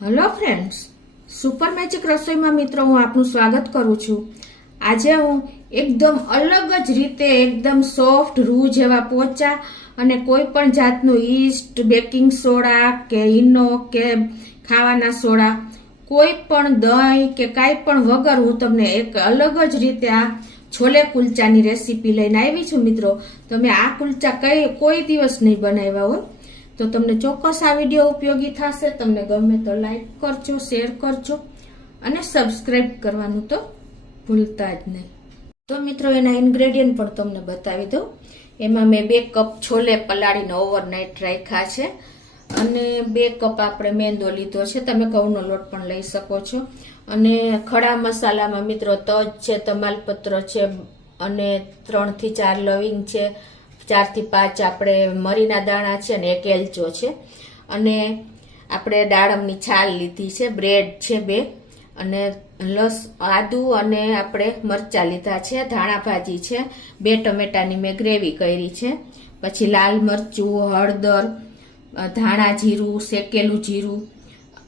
Hello friends, super magic રસોઈમાં મિત્રો હું આપનું સ્વાગત કરું છું। આજે હું એકદમ અલગ જ રીતે એકદમ સોફ્ટ રૂ જેવા પોચા અને કોઈ પણ જાતનું ઈસ્ટ, બેકિંગ સોડા કે ઈનો કે ખાવાના સોડા, કોઈ પણ દહીં કે કાંઈ પણ વગર હું તમને એક અલગ જ રીતે આ છોલે કુલચાની રેસીપી લઈને આવી છું। મિત્રો, તમે આ કુલચા કોઈ દિવસ નહીં બનાવ્યા હોય તો તમને ચોક્કસ આ વિડીયો ઉપયોગી થશે। તમને ગમે તો લાઈક કરજો, શેર કરજો અને સબસ્ક્રાઇબ કરવાનું તો ભૂલતા જ નહીં। તો મિત્રો, એના ઇન્ગ્રેડિયન્ટ પણ તમને બતાવી દઉં। એમાં મેં 2 કપ છોલે પલાળીને ઓવરનાઇટ રાખ્યા છે અને 2 કપ આપણે મેંદો લીધો છે। તમે ઘઉંનો લોટ પણ લઈ શકો છો। અને ખડા મસાલામાં મિત્રો તજ છે, તમાલપત્ર છે અને 3 થી 4 લવિંગ છે, 4 થી 5 આપણે મરીના દાણા છે અને 1 એલચો છે અને આપણે દાડમની છાલ લીધી છે, બ્રેડ છે 2 અને આદુ અને આપણે મરચા લીધા છે, ધાણા ભાજી છે, 2 ટમેટાની મેં ગ્રેવી કરી છે, પછી લાલ મરચું, હળદર, ધાણા જીરું, શેકેલું જીરું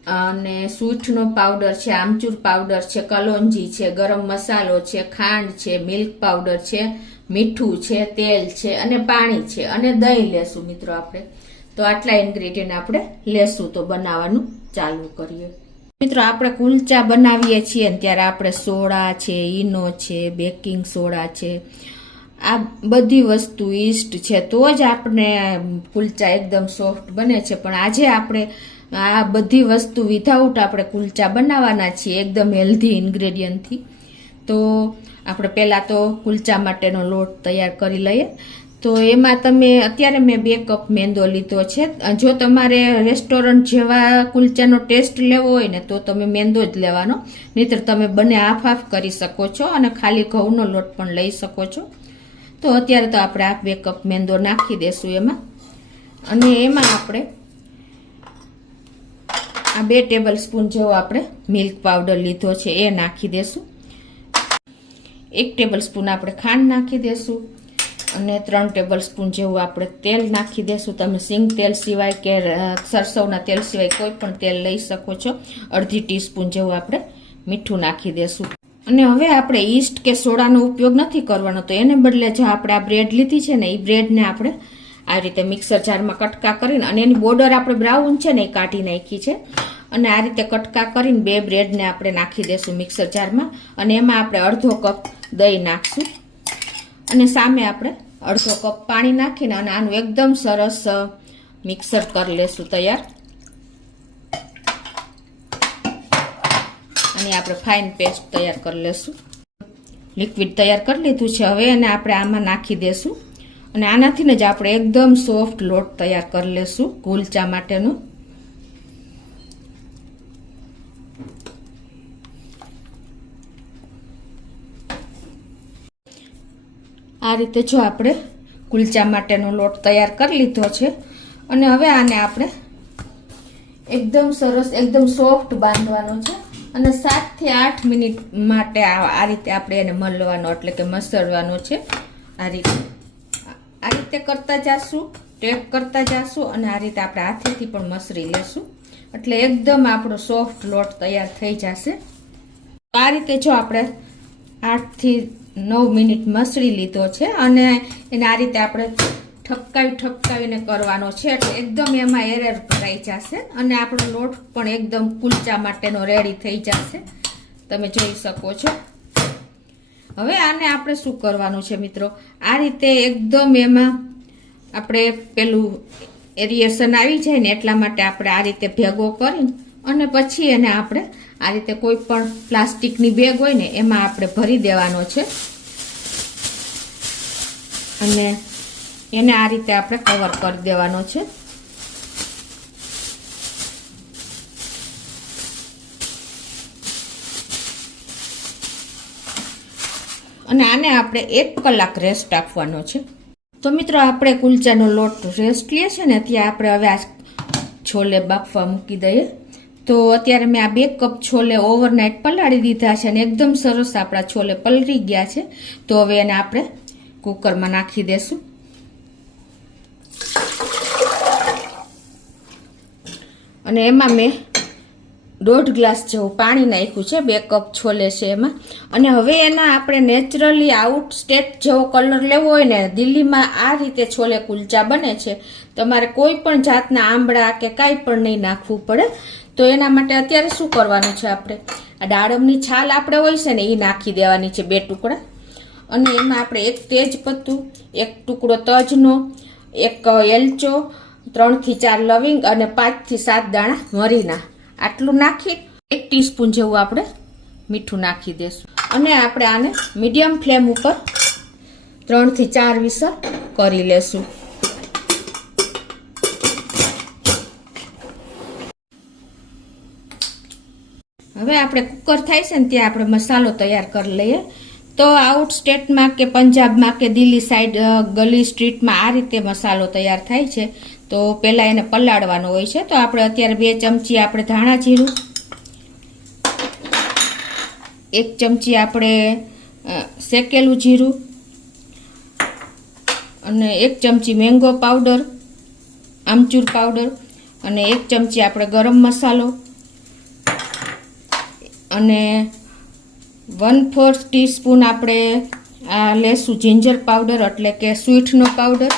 અને સૂંઠનો પાવડર છે, આમચૂર પાવડર છે, કલોંજી છે, ગરમ મસાલો છે, ખાંડ છે, મિલ્ક પાવડર છે, મીઠું છે, તેલ છે અને પાણી છે અને દહીં લેશું મિત્રો આપણે। તો આટલા ઇન્ગ્રેડિયન્ટ આપણે લેશું। તો બનાવવાનું ચાલુ કરીએ। મિત્રો, આપણે કુલચા બનાવીએ છીએ ને ત્યારે આપણે સોડા છે, ઈનો છે, બેકિંગ સોડા છે, આ બધી વસ્તુ ઈસ્ટ છે તો જ આપણે કુલચા એકદમ સોફ્ટ બને છે। પણ આજે આપણે આ બધી વસ્તુ વિધાઉટ આપણે કુલચા બનાવવાના છીએ એકદમ હેલ્ધી ઇન્ગ્રેડિયન્ટથી। તો આપણે પહેલાં તો કુલચા માટેનો લોટ તૈયાર કરી લઈએ। તો એમાં અત્યારે મેં 2 કપ મેંદો લીધો છે। જો તમારે રેસ્ટોરન્ટ જેવા કુલચાનો ટેસ્ટ લેવો હોય ને તો તમે મેંદો જ લેવાનો, નહીંતર તમે બંને હાફ કરી શકો છો અને ખાલી ઘઉંનો લોટ પણ લઈ શકો છો। તો અત્યારે તો આપણે આ 2 કપ મેંદો નાખી દેશું એમાં અને એમાં આપણે આ 2 ટેબલ સ્પૂન જેવો આપણે મિલ્ક પાવડર લીધો છે એ નાખી દેશું। 1 ટેબલ સ્પૂન આપણે ખાંડ નાખી દેશું અને 3 ટેબલ સ્પૂન જેવું આપણે તેલ નાખી દેશું। તમે સિંગ તેલ સિવાય કે સરસવના તેલ સિવાય કોઈ પણ તેલ લઈ શકો છો। અડધી ટીસ્પૂન જેવું આપણે મીઠું નાખી દેશું અને હવે આપણે ઈસ્ટ કે સોડાનો ઉપયોગ નથી કરવાનો, તો એને બદલે જો આપણે આ બ્રેડ લીધી છે ને એ બ્રેડને આપણે આ રીતે મિક્સર જારમાં કટકા કરીને અને એની બોર્ડર આપણે બ્રાઉન છે ને એ કાઢી નાખી છે અને આ રીતે કટકા કરીને 2 બ્રેડને આપણે નાખી દેશું મિક્સર જારમાં અને એમાં આપણે અડધો કપ દહીં નાખશું અને સામે આપણે અડધો કપ પાણી નાખીને અને આનું એકદમ સરસ મિક્સર કરી લેશું તૈયાર। અને આપણે ફાઇન પેસ્ટ તૈયાર કરી લેશું। લિક્વિડ તૈયાર કરી લીધું છે, હવે એને આપણે આમાં નાખી દેશું અને આનાથી જ આપણે એકદમ સોફ્ટ લોટ તૈયાર કરી લેશું કુલચા માટેનો। આ રીતે જો આપણે કુલચા માટેનો લોટ તૈયાર કરી લીધો છે અને હવે આને આપણે એકદમ સરસ એકદમ સોફ્ટ બાંધવાનો છે અને 7 થી 8 મિનિટ માટે આ રીતે આપણે એને મલવાનો એટલે કે મસળવાનો છે। આ રીતે કરતા જાશું, ટેપ કરતા જાશું અને આ રીતે આપણે હાથેથી પણ મસળી લેશું એટલે એકદમ આપણો સોફ્ટ લોટ તૈયાર થઈ જશે। આ રીતે જો આપણે 8 થી 9 મિનિટ મસળી લીધો છે અને એને આ રીતે આપણે ઠપકાવીને કરવાનો છે એટલે એકદમ એમાં એરર ભરાઈ જશે અને આપણો લોટ પણ એકદમ કુલચા માટેનો રેડી થઈ જશે, તમે જોઈ શકો છો। હવે આને આપણે શું કરવાનું છે મિત્રો, આ રીતે એકદમ એમાં આપણે પેલું એરિએશન આવી જાય ને એટલા માટે આપણે આ રીતે ભેગો કરીને અને પછી એને આપણે આ રીતે કોઈ પણ પ્લાસ્ટિકની બેગ હોય ને એમાં આપણે ભરી દેવાનો છે અને એને આ રીતે આપણે કવર કરી દેવાનો છે। અને આને આપણે 1 કલાક રેસ્ટ આપવાનો છે। તો મિત્રો, આપણે કુલચાનો લોટ રેસ્ટ લે છે ને ત્યાં આપણે હવે આ છોલે બાફવા મૂકી દઈએ। તો અત્યારે મેં આ 2 કપ છોલે ઓવરનાઇટ પલાળી દીધા છે અને એકદમ સરસ આપણા છોલે પલળી ગયા છે। તો હવે એને આપણે કુકરમાં નાખી દેશું અને એમાં મેં 1.5 ગ્લાસ જેવું પાણી નાખ્યું છે, 2 કપ છોલે છે એમાં. અને હવે એના આપણે નેચરલી આઉટ સ્ટેટ જેવો કલર લેવો હોય ને, દિલ્હીમાં આ રીતે છોલે કુલચા બને છે. તમારે કોઈ પણ જાતના આંબળા કે કાંઈ પણ નહીં નાખવું પડે. તો એના માટે અત્યારે શું કરવાનું છે, આપણે આ દાડમની છાલ આપણે હોય છે ને એ નાખી દેવાની છે, 2 ટુકડા. અને એમાં આપણે 1 તેજ પત્તું, 1 ટુકડો તજનો, 1 એલચો, 3 થી 4 લવિંગ અને 5 થી 7 દાણા મરીના, આટલું નાખી 1 ટીસ્પૂન જેવું આપણે મીઠું નાખી દેશું. અને આપણે આને મીડિયમ ફ્લેમ ઉપર 3 થી 4 વિસલ કરી લેશું. હવે આપણે કુકર થાય છે ને ત્યાં આપણે મસાલો તૈયાર કરી લઈએ. તો આઉટ સ્ટેટમાં કે પંજાબમાં કે દિલ્હી સાઈડ ગલી સ્ટ્રીટમાં આ રીતે મસાલો તૈયાર થાય છે. તો પહેલાં એને પલાળવાનો હોય છે. તો આપણે અત્યારે 2 ચમચી આપણે ધાણા જીરું, 1 ચમચી આપણે શેકેલું જીરું અને 1 ચમચી મેંગો પાવડર, આમચૂર પાવડર અને 1 ચમચી આપણે ગરમ મસાલો અને 1/4 ટીસ્પૂન આપણે આ લેશું જિંજર પાવડર એટલે કે સ્વીટનો પાવડર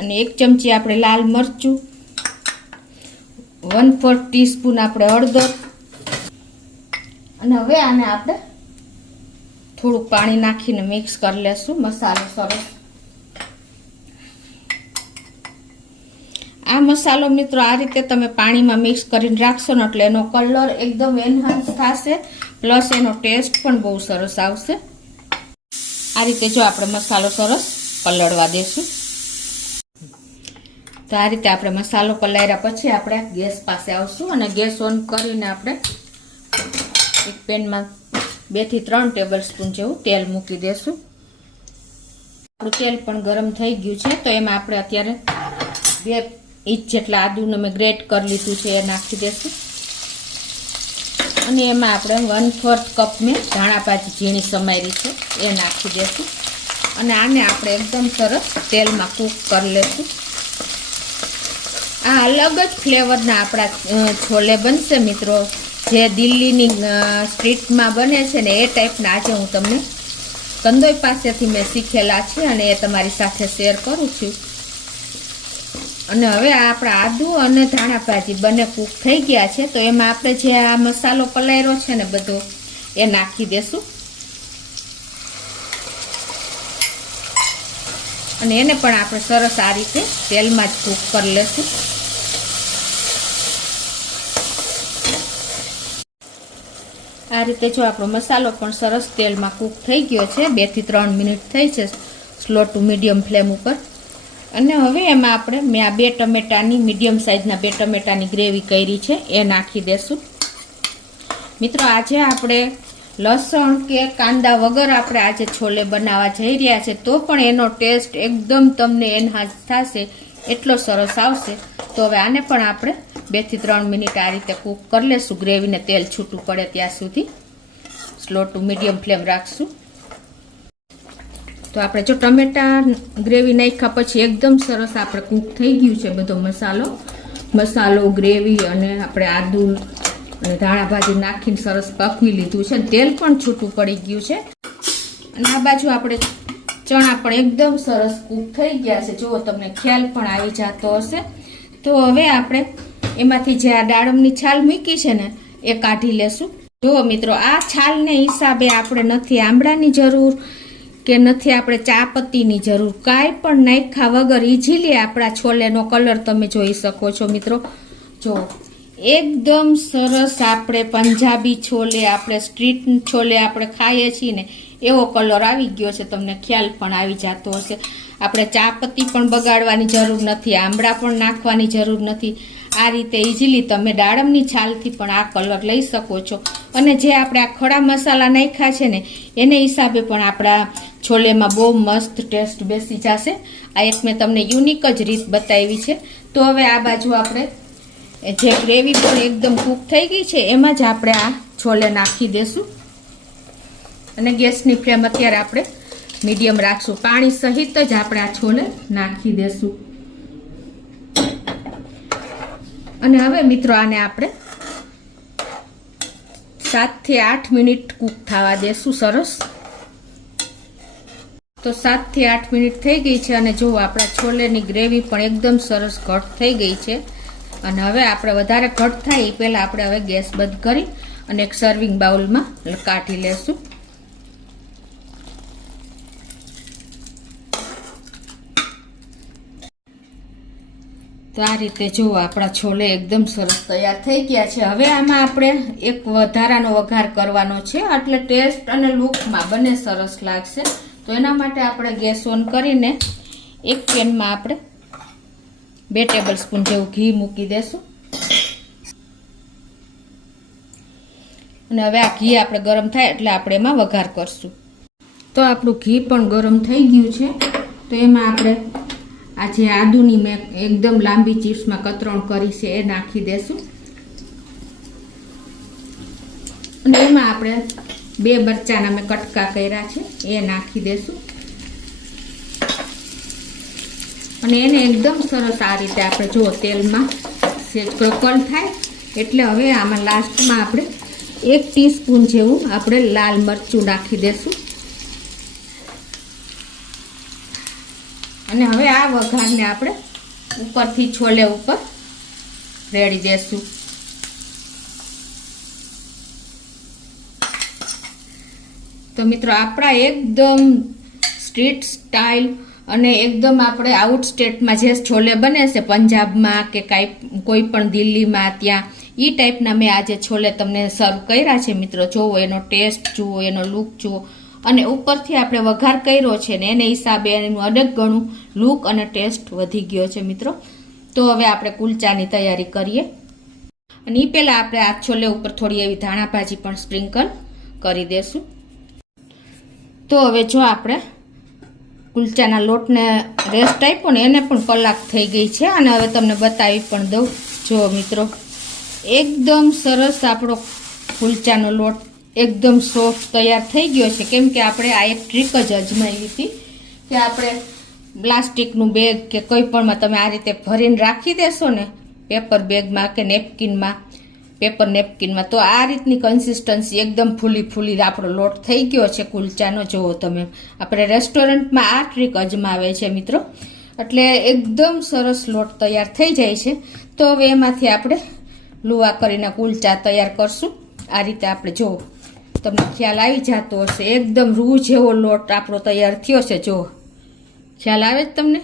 અને 1 ચમચી આપણે લાલ મરચું, 1/4 ટીસ્પૂન આપણે હળદર. અને હવે આને આપણે થોડું પાણી નાખીને મિક્સ કરી લેશું મસાલો સરસ. આ મસાલો મિત્રો આ રીતે તમે પાણીમાં મિક્સ કરીને રાખશો ને એટલે એનો કલર એકદમ એનહાન્સ થશે, પ્લસ એનો ટેસ્ટ પણ બહુ સરસ આવશે. આ રીતે જો આપણે મસાલો સરસ પલળવા દેશું. તો આ રીતે આપણે મસાલો પલાળ્યા પછી આપણે ગેસ પાસે આવશું અને ગેસ ઓન કરીને આપણે એક પેનમાં 2 થી 3 ટેબલ સ્પૂન જેવું તેલ મૂકી દેશું. આપણું તેલ પણ ગરમ થઈ ગયું છે. તો એમાં આપણે અત્યારે 2 ઇંચ જેટલા આદુને મેં ગ્રેટ કરી લીધું છે એ નાખી દેશું. અને એમાં આપણે 1/4 કપ મેં ધાણા ભાજી ઝીણી સમારી છે એ નાખી દેશું. અને આને આપણે એકદમ સરસ તેલમાં કૂક કરી લેશું. આ અલગ જ ફ્લેવરના આપણા છોલે બનશે મિત્રો, જે દિલ્હીની સ્ટ્રીટમાં બને છે ને એ ટાઈપના આજે હું તમને કંદોઈ પાસેથી મેં શીખેલા છે અને એ તમારી સાથે શેર કરું છું. અને હવે આપણા આદુ અને ધાણા ભાજી બંને કૂક થઈ ગયા છે. તો એમાં આપણે જે આ મસાલો પલાળ્યો છે ને બધો એ નાખી દેશું અને એને પણ આપણે સરસ આ રીતે તેલમાં જ કૂક કરી લેશું. આ રીતે જો આપણો મસાલો પણ સરસ તેલમાં કૂક થઈ ગયો છે, 2 થી 3 મિનિટ થઈ છે સ્લો ટુ મીડિયમ ફ્લેમ ઉપર. અને હવે એમાં આપણે મેં આ 2 ટમેટાની મીડિયમ સાઇઝના 2 ટમેટાની ગ્રેવી કરી છે એ નાખી દેશું. મિત્રો આજે આપણે લસણ કે કાંદા વગર આપણે આજે છોલે બનાવવા જઈ રહ્યા છે, તો પણ એનો ટેસ્ટ એકદમ તમને એનહાન્સ થશે, એટલો સરસ આવશે. તો હવે આને પણ આપણે 2 થી 3 મિનિટ આ રીતે કૂક કરી લેશું, ગ્રેવીને તેલ છૂટું પડે ત્યાં સુધી સ્લો ટુ મીડિયમ ફ્લેમ રાખશું. તો આપણે જો ટમેટા ગ્રેવી નાખ્યા પછી એકદમ સરસ આપણે કૂક થઈ ગયું છે બધો મસાલો ગ્રેવી અને આપણે આદુ અને ધાણા ભાજી નાખીને સરસ પકવી લીધું છે. તેલ પણ છૂટું પડી ગયું છે. અને આ બાજુ આપણે ચણા પણ એકદમ સરસ કૂક થઈ ગયા છે, જુઓ તમને ખ્યાલ પણ આવી જતો હશે. તો હવે આપણે એમાંથી જે આ દાડમની છાલ મૂકી છે ને એ કાઢી લેશું. જુઓ મિત્રો, આ છાલને હિસાબે આપણે નથી આંબળાની જરૂર કે નથી આપણે ચા પત્તીની જરૂર, કાંઈ પણ નાખ્યા વગર ઇઝીલી આપણા છોલેનો કલર તમે જોઈ શકો છો મિત્રો. જો એકદમ સરસ આપણે પંજાબી છોલે, આપણે સ્ટ્રીટ છોલે આપણે ખાઈએ છીએ ને એવો કલર આવી ગયો છે, તમને ખ્યાલ પણ આવી જતો હશે. આપણે ચા પત્તી પણ બગાડવાની જરૂર નથી, આંબળા પણ નાખવાની જરૂર નથી. આ રીતે ઇઝીલી તમે દાડમની છાલથી પણ આ કલર લઈ શકો છો. અને જે આપણે આ ખડા મસાલા નાખ્યા છે ને એને હિસાબે પણ આપણા છોલેમાં બહુ મસ્ત ટેસ્ટ બેસી જશે. આ એક મેં તમને યુનિક જ રીત બતાવી છે. તો હવે આ બાજુ આપણે જે ગ્રેવી પણ એકદમ કૂક થઈ ગઈ છે એમાં જ આપણે આ છોલે નાખી દેશું અને ગેસની ફ્લેમ અત્યારે આપણે મીડિયમ રાખશું. પાણી સહિત જ આપણે આ છોલે નાખી દેશું. અને હવે મિત્રો આને આપણે 7 થી 8 મિનિટ કૂક થવા દેશું સરસ. તો 7 થી 8 મિનિટ થઈ ગઈ છે અને જો આપણા છોલેની ગ્રેવી પણ એકદમ સરસ ઘટ થઈ ગઈ છે. અને હવે આપણે વધારે ઘટ થાય એ પહેલાં આપણે હવે ગેસ બંધ કરી અને એક સર્વિંગ બાઉલમાં કાઢી લેશું. તો આ રીતે જો આપણા છોલે એકદમ સરસ તૈયાર થઈ ગયા છે. હવે આમાં આપણે એક વધારાનો વઘાર કરવાનો છે, એટલે ટેસ્ટ અને લુકમાં બંને સરસ લાગશે. તો એના માટે આપણે ગેસ ઓન કરીને એક પેનમાં આપણે 2 ટેબલ સ્પૂન જેવું ઘી મૂકી દેશું. અને હવે આ ઘી આપણે ગરમ થાય એટલે આપણે એમાં વઘાર કરશું. તો આપણું ઘી પણ ગરમ થઈ ગયું છે. તો એમાં આપણે આ જે આદુની મેં એકદમ લાંબી ચીપ્સમાં કતરણ કરી છે એ નાખી દેશું. અને એમાં આપણે 2 મરચાંના મેં કટકા કર્યા છે એ નાખી દેશું. અને એને એકદમ સરસ આ રીતે આપણે જો તેલમાં સેજ ક્રકલ થાય એટલે હવે આમાં લાસ્ટમાં આપણે 1 ટીસ્પૂન જેવું આપણે લાલ મરચું નાખી દેશું. અને હવે આ વઘારને આપણે ઉપરથી છોલે ઉપર રેડી દેશું. તો મિત્રો આપણા એકદમ સ્ટ્રીટ સ્ટાઇલ અને એકદમ આપણે આઉટ સ્ટેટમાં જે છોલે બને છે પંજાબમાં કે કોઈ પણ દિલ્હીમાં ત્યાં એ ટાઈપના મેં આજે છોલે તમને સર્વ કર્યા છે મિત્રો. જોવો એનો ટેસ્ટ જુઓ, એનો લુક જુઓ. અને ઉપરથી આપણે વઘાર કર્યો છે ને એને હિસાબે એનું અનેક ગણું લુક અને ટેસ્ટ વધી ગયો છે મિત્રો. તો હવે આપણે કુલચાની તૈયારી કરીએ. અને એ પહેલાં આપણે આ છોલે ઉપર થોડી એવી ધાણા ભાજી પણ સ્પ્રિંકલ કરી દેશું. તો હવે જો આપણે કુલચાના લોટને રેસ્ટ આપ્યો ને એને પણ કલાક થઈ ગઈ છે. અને હવે તમને બતાવી પણ દઉં. જો મિત્રો એકદમ સરસ આપણો કુલચાનો લોટ એકદમ સોફ્ટ તૈયાર થઈ ગયો છે. કેમ કે આપણે આ એક ટ્રીક જ અજમાવી હતી કે આપણે પ્લાસ્ટિકનું બેગ કે કોઈ પણમાં તમે આ રીતે ભરીને રાખી દેશો ને પેપર બેગમાં કે નેપકિનમાં, પેપર નેપકિનમાં, તો આ રીતની કન્સિસ્ટન્સી એકદમ ફૂલી આપણો લોટ થઈ ગયો છે કુલચાનો. જુઓ તમે, આપણે રેસ્ટોરન્ટમાં આ ટ્રીક અજમાવે છે મિત્રો. એટલે એકદમ સરસ લોટ તૈયાર થઈ જાય છે. તો હવે એમાંથી આપણે લુવા કરીને કુલચા તૈયાર કરશું. આ રીતે આપણે જુઓ, તમને ખ્યાલ આવી જતો હશે. એકદમ રૂ જેવો લોટ આપણો તૈયાર થયો છે. જુઓ, ખ્યાલ આવે જ તમને?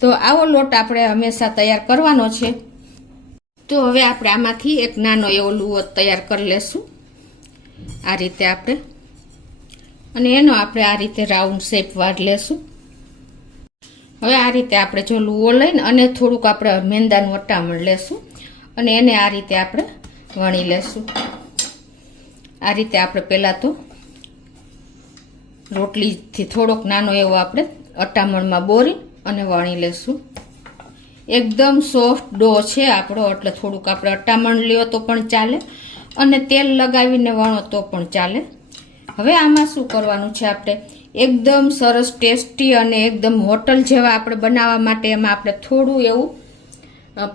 તો આવો લોટ આપણે હંમેશા તૈયાર કરવાનો છે. તો હવે આપણે આમાંથી એક નાનો એવો લુવો તૈયાર કરી લેશું આ રીતે આપણે. અને એનો આપણે આ રીતે રાઉન્ડ શેપ વાળી લેશું. હવે આ રીતે આપણે જો લુવો લઈને અને થોડુંક આપણે મેંદાનું વટામણ લેશું અને એને આ રીતે આપણે વણી લેશું. આ રીતે આપણે પહેલાં તો રોટલીથી થોડોક નાનો એવો આપણે અટામણમાં બોરી અને વણી લેશું. એકદમ સોફ્ટ ડો છે આપણો, એટલે થોડુંક આપણે અટામણ લ્યો તો પણ ચાલે અને તેલ લગાવીને વણો તો પણ ચાલે. હવે આમાં શું કરવાનું છે, આપણે એકદમ સરસ ટેસ્ટી અને એકદમ હોટલ જેવા આપણે બનાવવા માટે એમાં આપણે થોડું એવું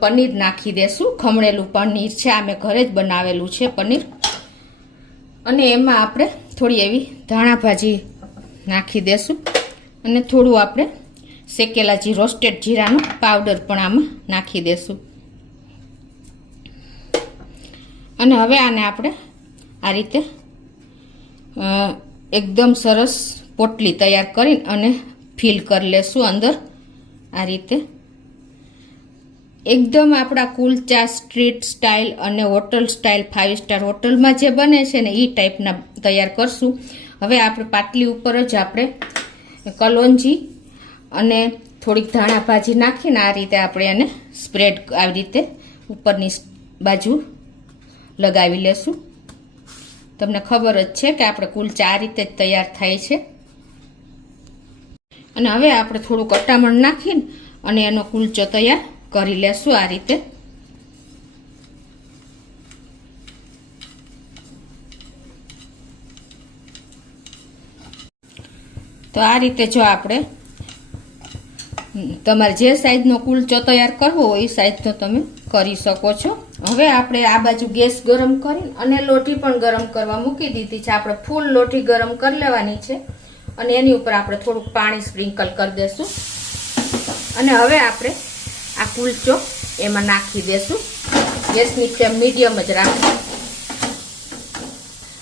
પનીર નાખી દેશું. ખમણેલું પનીર છે, આ મેં ઘરે જ બનાવેલું છે પનીર. અને એમાં આપણે થોડી એવી ધાણા ભાજી નાખી દેશું અને થોડું આપણે શેકેલા રોસ્ટેડ જીરાનો પાવડર પણ આમાં નાખી દેશું. અને હવે આને આપણે આ રીતે એકદમ સરસ પોટલી તૈયાર કરી અને ફિલ કરી લેશું અંદર. આ રીતે એકદમ આપણા કુલચા સ્ટ્રીટ સ્ટાઇલ અને હોટલ સ્ટાઇલ 5 સ્ટાર હોટલમાં જે બને છે ને એ ટાઈપના તૈયાર કરશું. હવે આપણે પાટલી ઉપર જ આપણે કલોંજી અને થોડીક ધાણા ભાજી નાખીને આ રીતે આપણે એને સ્પ્રેડ આવી રીતે ઉપરની બાજુ લગાવી લેશું. તમને ખબર જ છે કે આપણે કુલચા આ રીતે જ તૈયાર થાય છે. અને હવે આપણે થોડુંક અટામણ નાખીને અને એનો કુલચો તૈયાર કરી લેશું આ રીતે. તો આ રીતે જો આપણે તમારે જે સાઈઝનો કુલચો તૈયાર કરવો હોય એ સાઈઝનો તમે કરી શકો છો। હવે આપણે આ બાજુ ગેસ ગરમ કરીને અને લોટી પણ ગરમ કરવા મૂકી દીધી છે। આપણે ફૂલ લોટી ગરમ કરી લેવાની છે અને એની ઉપર આપણે થોડુંક પાણી સ્પ્રિંકલ કરી દેશું અને હવે આપણે આ કુલચો એમાં નાખી દેશું। ગેસની ફ્લેમ મીડિયમ જ રાખી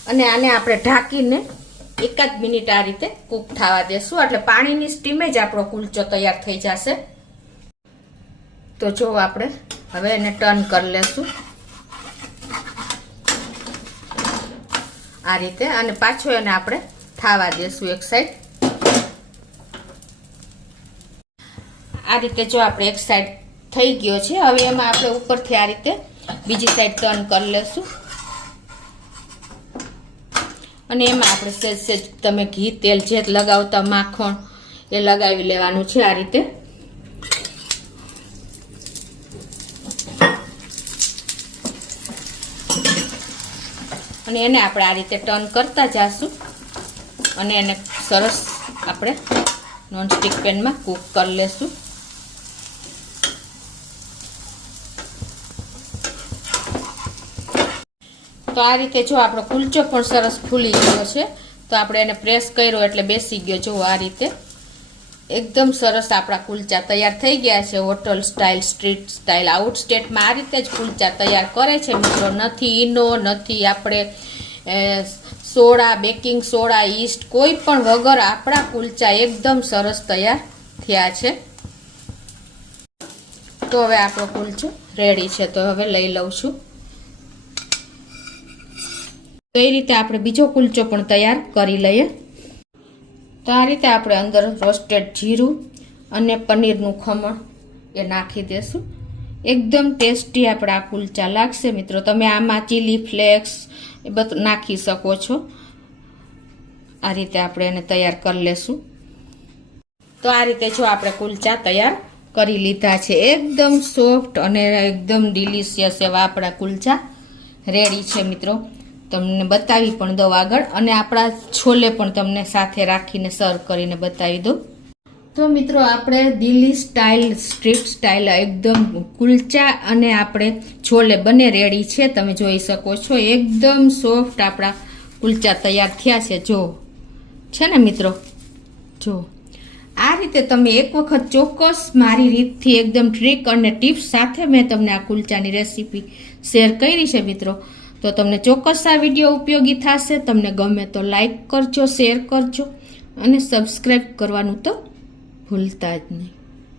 અને આને આપણે ઢાંકીને 1 મિનિટ આ રીતે કૂક થવા દેશું, એટલે પાણીની સ્ટીમે જ આપણો કુલચો તૈયાર થઈ જશે। તો જો આપણે હવે એને ટર્ન કરી લેશું આ રીતે અને પાછો એને આપણે થાવા દેશું એક સાઈડ। આ રીતે જો આપણે એક સાઈડ થઈ ગયો છે, હવે એમાં આપણે ઉપરથી આ રીતે બીજી સાઈડ ટર્ન કરી લેશું અને એમાં આપણે સહેજ સહેજ તમે ઘી તેલ જે લગાવતા માખણ એ લગાવી લેવાનું છે આ રીતે। અને એને આપણે આ રીતે ટર્ન કરતા જઈશું અને એને સરસ આપણે નોનસ્ટિક પેનમાં કૂક કરી લેશું। તો આ રીતે જો આપણો કુલચો પણ સરસ ફૂલી ગયો છે, તો આપણે એને પ્રેસ કર્યો એટલે બેસી ગયો। જો આ રીતે એકદમ સરસ આપણા કુલચા તૈયાર થઈ ગયા છે। Hotel style, street style, out સ્ટેટમાં આ રીતે જ કુલચા તૈયાર કરે છે મિત્રો। નથી ઈનો, નથી આપણે સોડા, બેકિંગ સોડા, ઈસ્ટ કોઈ પણ વગર આપણા કુલચા એકદમ સરસ તૈયાર થયા છે। તો હવે આપણો કુલચો રેડી છે, તો હવે લઈ લઉં છું। તો એ રીતે આપણે બીજો કુલચો પણ તૈયાર કરી લઈએ। તો આ રીતે આપણે અંદર રોસ્ટેડ જીરું અને પનીરનું ખમણ એ નાખી દેશું। એકદમ ટેસ્ટી આપણા કુલચા લાગશે મિત્રો। તમે આમાં ચીલી ફ્લેક્સ એ બધું નાખી શકો છો। આ રીતે આપણે એને તૈયાર કરી લેશું। તો આ રીતે જો આપણે કુલચા તૈયાર કરી લીધા છે, એકદમ સોફ્ટ અને એકદમ ડિલિશિયસ એવા આપણા કુલચા રેડી છે મિત્રો। તમને બતાવી પણ દઉં આગળ અને આપણા છોલે પણ તમને સાથે રાખીને સર્વ કરીને બતાવી દઉં। તો મિત્રો આપણે દિલ્હી સ્ટાઇલ, સ્ટ્રીટ સ્ટાઇલ એકદમ કુલચા અને આપણે છોલે બંને રેડી છે। તમે જોઈ શકો છો એકદમ સોફ્ટ આપણા કુલચા તૈયાર થયા છે। જો છે ને મિત્રો, જો આ રીતે તમે એક વખત ચોક્કસ મારી રીતથી એકદમ ટ્રીક અને ટિપ્સ સાથે મેં તમને આ કુલચાની રેસીપી શેર કરી છે મિત્રો। તો તમને ચોક્કસ આ વિડીયો ઉપયોગી થશે। તમને ગમે તો લાઈક કરજો, શેર કરજો અને સબસ્ક્રાઈબ કરવાનું તો ભૂલતા જ નહીં।